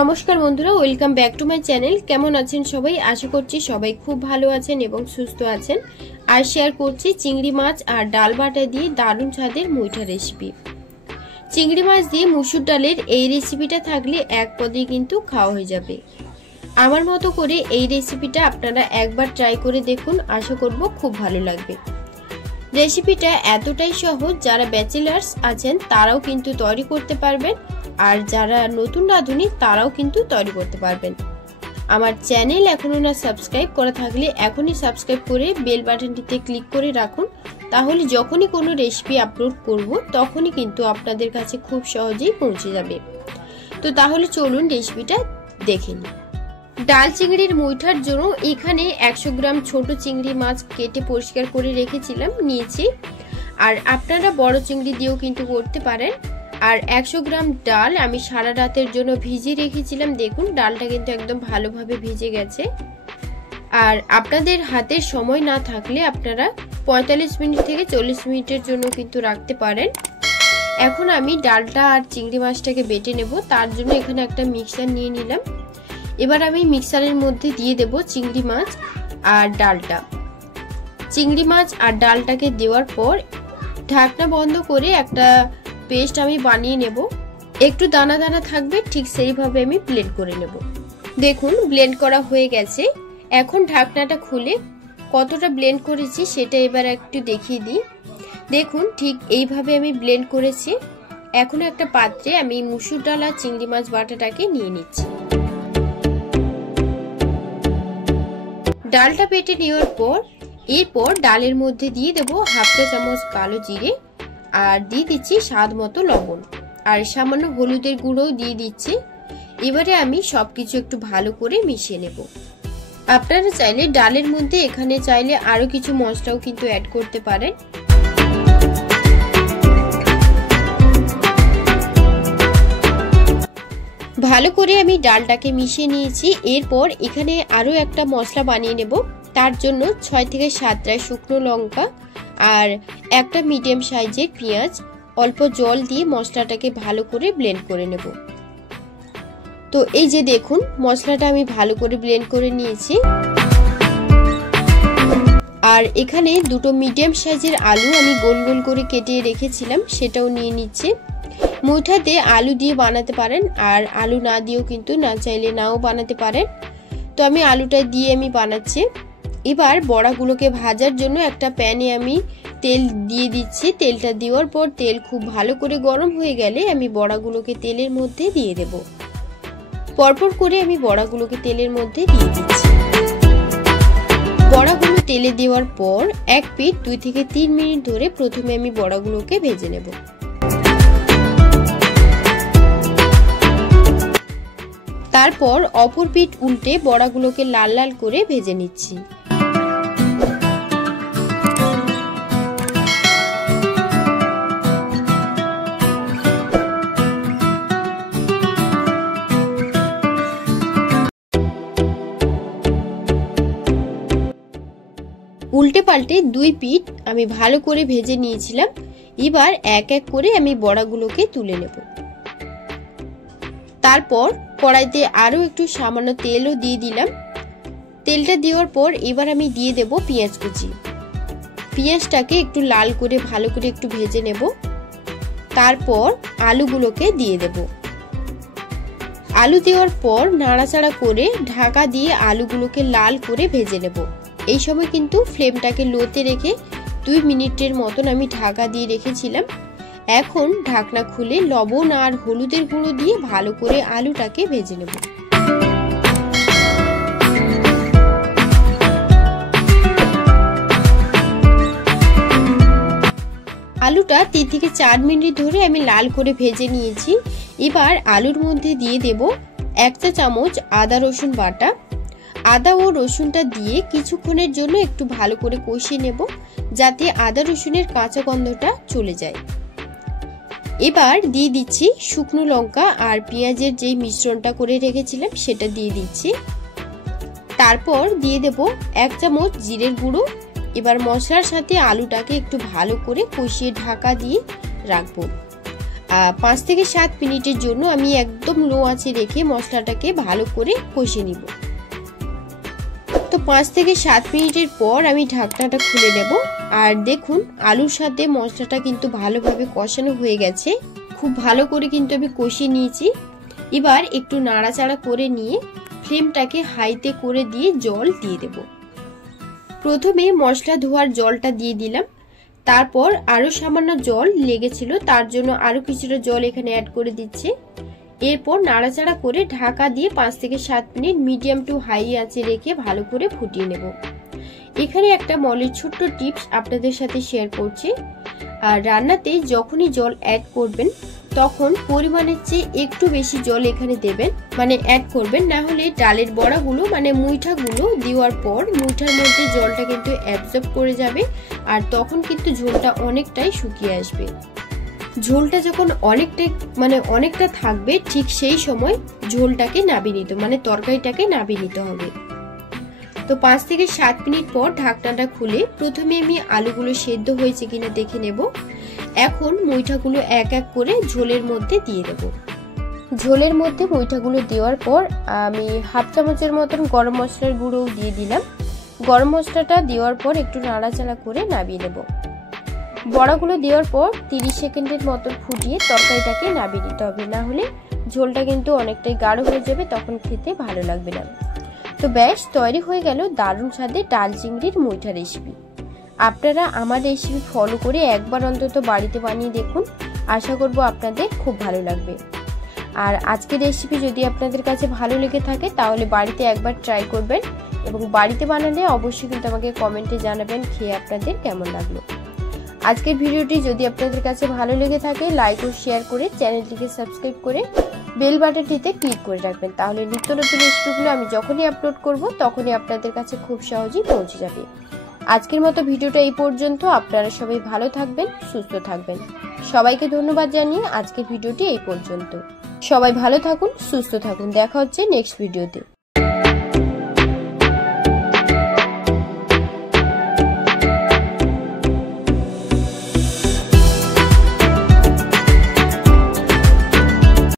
নমস্কার বন্ধুরা, welcome back to my channel. কেমন আছেন সবাই? আশা করছি সবাই খুব ভালো আছেন এবং সুস্থ আছেন। আর শেয়ার করছি চিংড়ি মাছ আর ডাল বাটা দিয়ে দারুণ স্বাদের মুইঠা রেসিপি। চিংড়ি মাছ দিয়ে মুসুর ডালের এই রেসিপিটা থাকলে এক পদেই কিন্তু খাওয়া হয়ে যাবে। আমার মতো করে এই রেসিপিটা আপনারা একবার ট্রাই করে দেখুন, আশা করব খুব ভালো লাগবে। রেসিপিটা এতটাই সহজ, যারা ব্যাচেলার্স আছেন তারাও কিন্তু তৈরি করতে পারবেন, আর যারা নতুন রাঁধুনি তারাও কিন্তু তৈরি করতে পারবেন। আমার চ্যানেল এখনো না সাবস্ক্রাইব করা থাকলে এখনই সাবস্ক্রাইব করে বেল বাটনটিতে ক্লিক করে রাখুন, তাহলে যখনই কোনো রেসিপি আপলোড করব তখনই কিন্তু আপনাদের কাছে খুব সহজেই পৌঁছে যাবে। তো তাহলে চলুন রেসিপিটা দেখে নিই। ডাল চিংড়ির মুইঠার জন্য এখানে 100 গ্রাম ছোট চিংড়ি মাছ কেটে পরিষ্কার করে নিয়েছি। আর আপনারা বড় চিংড়ি দিয়েও কিন্তু করতে পারেন। আর 100 গ্রাম ডাল আমি সারা রাতের জন্য ভিজিয়ে রেখেছিলাম। দেখুন ডালটা কিন্তু একদম ভালোভাবে ভিজে গেছে। আর আপনাদের হাতের সময় না থাকলে আপনারা 45 মিনিট থেকে 40 মিনিটের জন্য কিন্তু রাখতে পারেন। এখন আমি ডালটা আর চিংড়ি মাছটাকে বেটে নেব। তার জন্য এখানে একটা মিক্সার নিয়ে নিলাম। এবার আমি মিক্সারের মধ্যে দিয়ে দেব চিংড়ি মাছ আর ডালটা। চিংড়ি মাছ আর ডালটাকে দেওয়ার পর ঢাকনা বন্ধ করে একটা পেস্ট আমি বানিয়ে নেব। একটু দানা দানা থাকবে, ঠিক সেইভাবে আমি ব্লেন্ড করে নেব। দেখুন ব্লেন্ড করা হয়ে গেছে। এখন ঢাকনাটা খুলে কতটা ব্লেন্ড করেছি সেটা এবার একটু দেখিয়ে দিই। দেখুন ঠিক এইভাবে আমি ব্লেন্ড করেছি। এখন একটা পাত্রে আমি মুসুর ডাল আর চিংড়ি মাছ বাটাটাকে নিয়ে নিচ্ছি। ডালটা বেটে নেওয়ার পর এরপর ডালের মধ্যে দিয়ে দেব হাফ চা চামচ কালো জিরে, আর দিয়ে দিচ্ছি স্বাদ মতো লবণ, আর সামান্য হলুদের গুঁড়ো দিয়ে দিচ্ছি। এবারে আমি সবকিছু একটু ভালো করে মিশিয়ে নেব। আপনারা চাইলে ডালের মধ্যে এখানে চাইলে আরো কিছু মশলাও কিন্তু অ্যাড করতে পারেন। ভালো করে আমি ডালটাকে মিশিয়ে নিয়েছি। এরপর এখানে আরো একটা মশলা বানিয়ে নেব। তার জন্য 6 থেকে 7টা শুকনো লঙ্কা আর একটা মিডিয়াম সাইজের পেঁয়াজ অল্প জল দিয়ে মশলাটাকে ভালো করে ব্লেন্ড করে নেব। তো এই যে দেখুন মশলাটা আমি ভালো করে ব্লেন্ড করে নিয়েছি। আর এখানে দুটো মিডিয়াম সাইজের আলু আমি গোল গোল করে কেটে রেখেছিলাম, সেটাও নিয়ে নিচ্ছি। মুইঠাতে আলু দিয়ে বানাতে পারেন, আর আলু না দিয়েও কিন্তু না চাইলে নাও বানাতে পারেন। তো আমি আলুটা দিয়ে আমি বানাচ্ছি। এবার বড়াগুলোকে ভাজার জন্য একটা প্যানে আমি তেল দিয়ে দিচ্ছি। তেলটা দেওয়ার পর তেল খুব ভালো করে গরম হয়ে গেলে আমি বড়াগুলোকে তেলের মধ্যে দিয়ে দেব। পরপর করে আমি বড়াগুলোকে তেলের মধ্যে দিয়ে দিচ্ছি। বড়াগুলো তেলে দেওয়ার পর এক পিঠ 2 থেকে 3 মিনিট ধরে প্রথমে আমি বড়াগুলোকে ভেজে নেব। তারপর অপর পিঠ উল্টে বড়াগুলোকে লাল লাল করে ভেজে নিচ্ছি। উল্টে পাল্টে 2 পিঠ আমি ভালো করে ভেজে নিয়েছিলাম। এবার এক এক করে আমি বড়াগুলোকে তুলে নেব। তারপর কড়াইতে আরো একটু সামান্য তেলও দিয়ে দিলাম। তেলটা দেওয়ার পর এবার আমি দিয়ে দেব পেঁয়াজ কুচি। পেঁয়াজটাকে একটু লাল করে ভালো করে একটু ভেজে নেব। তারপর আলুগুলোকে দিয়ে দেব। আলু দেওয়ার পর নাড়াচাড়া করে ঢাকা দিয়ে আলুগুলোকে লাল করে ভেজে নেব। এই সময় কিন্তু ফ্লেমটাকে লোতে রেখে 2 মিনিটের মতন আমি ঢাকা দিয়ে রেখেছিলাম। এখন ঢাকনা খুলে লবণ আর হলুদের গুঁড়ো দিয়ে ভালো করে আলুটাকে ভেজে নেব। আলুটা 3 থেকে 4 মিনিট ধরে আমি লাল করে ভেজে নিয়েছি। এবার আলুর মধ্যে দিয়ে দেব 1 চা চামচ আদা রসুন বাটা। আদা ও রসুনটা দিয়ে কিছুক্ষণের জন্য একটু ভালো করে কষিয়ে নেব, যাতে আদা রসুনের কাঁচা গন্ধটা চলে যায়। এবার দিয়ে দিচ্ছি শুকনো লঙ্কা আর পেঁয়াজের যে মিশ্রণটা করে রেখেছিলাম সেটা দিয়ে দিচ্ছি। তারপর দিয়ে দেব 1 চামচ জিরের গুঁড়ো। এবার মশলার সাথে আলুটাকে একটু ভালো করে কষিয়ে ঢাকা দিয়ে রাখবো। 5 থেকে 7 মিনিটের জন্য আমি একদম লো আঁচে রেখে মশলাটাকে ভালো করে কষিয়ে নিব। তো 5 থেকে 7 মিনিটের পর আমি ঢাকনাটা খুলে নেব। আর দেখুন আলুর সাথে মশলাটা কিন্তু ভালোভাবে কষানো হয়ে গেছে। খুব ভালো করে কিন্তু আমি কষিয়ে নিয়েছি। এবার একটু নাড়াচাড়া করে নিয়ে ফ্লেমটাকে হাইতে করে দিয়ে জল দিয়ে দেব। প্রথমে মশলা ধোয়ার জলটা দিয়ে দিলাম, তারপর আরো সামান্য জল লেগেছিল, তার জন্য আরো কিছুটা জল এখানে অ্যাড করে দিচ্ছি। এরপর নাড়াচাড়া করে ঢাকা দিয়ে 5 থেকে 7 মিনিট মিডিয়াম টু হাই আঁচে রেখে ভালো করে ফুটিয়ে নেব। এখানে একটা মলের ছোট্ট টিপস আপনাদের সাথে শেয়ার করছি। আর রান্নাতে যখনই জল অ্যাড করবেন তখন পরিমাণের চেয়ে একটু বেশি জল এখানে দেবেন, মানে অ্যাড করবেন, না হলে ডালের বড়াগুলো মানে মুইঠাগুলো দেওয়ার পর মুইঠার মধ্যে জলটা কিন্তু অ্যাবজর্ব করে যাবে আর তখন কিন্তু ঝোলটা অনেকটাই শুকিয়ে আসবে। ঝোলটা যখন অনেকটা থাকবে ঠিক সেই সময় ঝোলটাকে নাবিয়ে নিতে, মানে তরকারিটাকে নাবিয়ে নিতে হবে। তো 5 থেকে 7 মিনিট পর ঢাকনাটা খুলে প্রথমে আমি আলুগুলো সেদ্ধ হয়েছে কিনা দেখে নেব। এখন মুইঠাগুলো এক এক করে ঝোলের মধ্যে দিয়ে দেব। ঝোলের মধ্যে মুইঠাগুলো দেওয়ার পর আমি হাফ চামচের মতন গরম মশলার গুঁড়োও দিয়ে দিলাম। গরম মশলাটা দেওয়ার পর একটু নাড়াচাড়া করে নামিয়ে নেব। বড়াগুলো দেওয়ার পর 30 সেকেন্ডের মতো ফুটিয়ে তরকারিটাকে নামিয়ে নিতে হবে, না হলে ঝোলটা কিন্তু অনেকটাই গাঢ় হয়ে যাবে, তখন খেতে ভালো লাগবে না। তো ব্যাস তৈরি হয়ে গেল দারুণ স্বাদের ডাল চিংড়ির মুইঠা রেসিপি। আপনারা আমার রেসিপি ফলো করে একবার অন্তত বাড়িতে বানিয়ে দেখুন, আশা করব আপনাদের খুব ভালো লাগবে। আর আজকের রেসিপি যদি আপনাদের কাছে ভালো লেগে থাকে তাহলে বাড়িতে একবার ট্রাই করবেন এবং বাড়িতে বানালে অবশ্যই কিন্তু আমাকে কমেন্টে জানাবেন খেয়ে আপনাদের কেমন লাগলো। আজকের ভিডিওটি যদি আপনাদের কাছে ভালো লেগে থাকে লাইক ও শেয়ার করে চ্যানেলটিকে সাবস্ক্রাইব করে বেল বাটনটিতে ক্লিক করে রাখবেন, তাহলে নিত্য নতুন রেসিপিগুলো আমি যখনই আপলোড করব তখনই আপনাদের কাছে খুব সহজেই পৌঁছে যাবে। আজকের মতো ভিডিওটা এই পর্যন্ত। আপনারা সবাই ভালো থাকবেন, সুস্থ থাকবেন। সবাইকে ধন্যবাদ জানিয়ে আজকের ভিডিওটি এই পর্যন্ত। সবাই ভালো থাকুন, সুস্থ থাকুন। দেখা হচ্ছে নেক্সট ভিডিওতে।